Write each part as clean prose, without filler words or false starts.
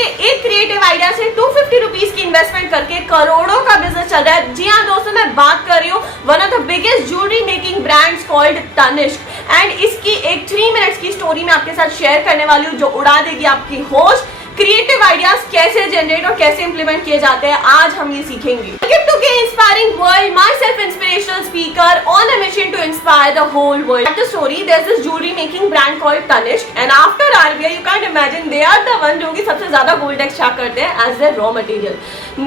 के एक creative idea से 250 रुपीज की इन्वेस्टमेंट करके करोड़ों का बिजनेस चल रहा है। जी हाँ दोस्तों, मैं बात कर रही हूँ one of the biggest jewellery making brands called Tanishq. And इसकी एक 3 मिनट्स की स्टोरी मैं आपके साथ शेयर करने वाली हूँ जो उड़ा देगी आपकी होश। क्रिएटिव आइडियाज कैसे जनरेट और कैसे इंप्लीमेंट किए जाते हैं, आज हम ये सीखेंगे। Welcome to K Inspiring World, myself inspirational speaker on a mission to inspire the whole world. At the story, there's this jewelry making brand called Tanishq, and after RBI, you can't imagine they are the one जो कि सबसे ज्यादा gold extract करते हैं as their raw material.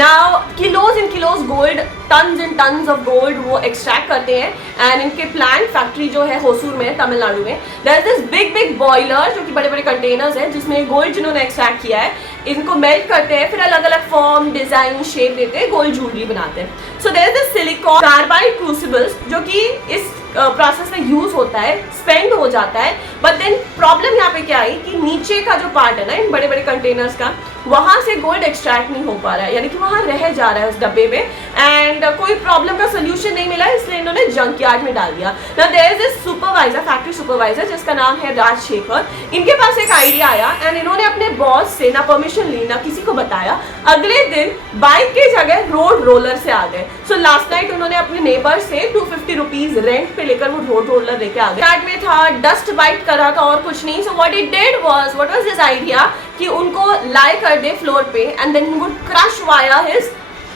Now kilos and kilos gold, tons and tons of gold वो extract करते हैं and इनके प्लांट फैक्ट्री जो है होसूर में, तमिलनाडु में, there's this big बॉयलर जो कि बड़े बड़े कंटेनर्स हैं जिसमें गोल्ड जिन्होंने एक्सट्रैक्ट किया है इनको मेल्ट करते हैं, फिर अलग अलग फॉर्म, डिजाइन, शेप देते हैं, गोल्ड ज्वेलरी बनाते हैं। So there is this silicon carbide crucibles जो कि इस प्रोसेस में यूज होता है, स्पेंड हो जाता है। बट देन प्रॉब्लम यहाँ पे क्या आई कि नीचे का जो पार्ट है ना इन बड़े बड़े कंटेनर्स का, वहां से गोल्ड एक्सट्रैक्ट नहीं हो पा रहा है, यानी कि वहां रह जा रहा है उस डब्बे में एंड कोई प्रॉब्लम का सोल्यूशन नहीं मिला, इसलिए इन्होंने जंक यार्ड में डाल दिया। Now there is this supervisor, factory supervisor जिसका नाम है राजशेखर। इनके पास एक आइडिया आया एंड इन्होंने अपने बॉस से ना परमिशन ली ना किसी को बताया, अगले दिन बाइक की जगह रोड रोलर से आ गए। सो लास्ट नाइट उन्होंने अपने नेबर से 250 रुपीज रेंट पे लेकर वो रोड रोलर लेके आ गए। स्टार्ट में था डस्ट बाइट कर रहा था और कुछ नहीं। So what it did was, what was his idea कि उनको लाई कर दे फ्लोर पे and then he would crush via his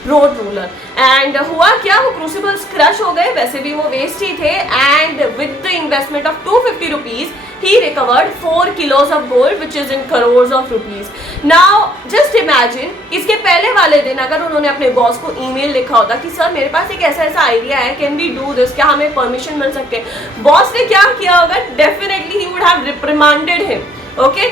road roller. And हुआ क्या, वो क्रूसिबल्स क्रश हो गए, वैसे भी वो वेस्ट ही थे and with the investment of 250 rupees he recovered 4 kilos of gold which is in crores of rupees. Now just imagine इसके पहले वाले दिन अगर उन्होंने अपने बॉस को ईमेल लिखा होता कि सर मेरे पास एक ऐसा आइडिया है, कैन वी डू दिस, क्या हमें परमिशन मिल सकते हैं, बॉस ने क्या किया होगा, definitely he would have reprimanded him. Okay,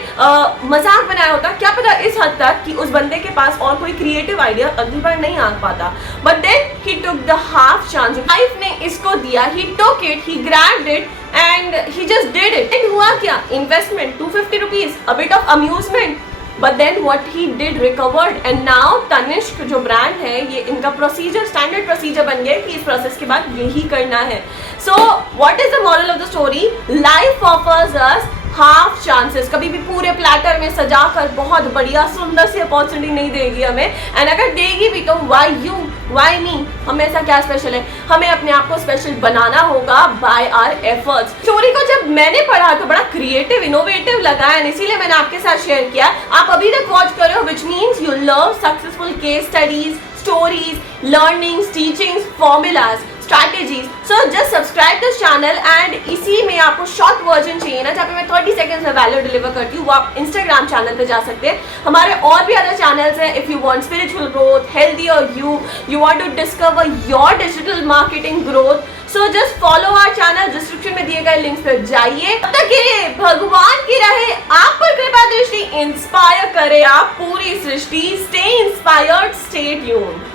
मजाक बनाया होता, क्या पता इस हद तक कि उस बंदे के पास और कोई क्रिएटिव आइडिया अगली बार नहीं आ पाता। But then he took the half chance, life ने इसको दिया, he took it, he grabbed it and he just did it. And हुआ क्या, investment 250 rupees, a bit of amusement, but then what he did recovered. And now Tanishq जो brand है ये इनका procedure, standard procedure बन गया कि इस प्रोसेस के बाद यही करना है। So what is the moral of the story, life offers us half chances, कभी भी पूरे प्लेटर में सजाकर बहुत बढ़िया सुंदर सी अपॉर्चुनिटी नहीं देगी हमें, एंड अगर देगी भी तो व्हाई यू, व्हाई मी, हमें ऐसा क्या स्पेशल है, हमें अपने आप को स्पेशल बनाना होगा बाय आवर एफर्ट्स। स्टोरी को जब मैंने पढ़ा तो बड़ा क्रिएटिव, इनोवेटिव लगा एंड इसीलिए मैंने आपके साथ शेयर किया। आप अभी तक वॉच कर रहे हो, which means you love successful case studies, stories, learnings, teachings, formulas, strategies. So just subscribe this channel and इसी में आपको शॉर्ट वर्जन चाहिए ना जहाँ पे मैं 30 सेकेंड्स में वैल्यू डिलीवर करती हूँ, वो आप इंस्टाग्राम चैनल पे जा सकते हैं। हमारे और भी अदर चैनल्स हैं। If you want spiritual growth, healthy और you want to discover your digital marketing growth, so just follow our channel, description में दिए गए लिंक्स पर जाइए। तब तक के लिए भगवान की रहे आप पर कृपा दृष्टि, इंस्पायर करे आप पूरी सृष्टि। Stay inspired, stay tuned.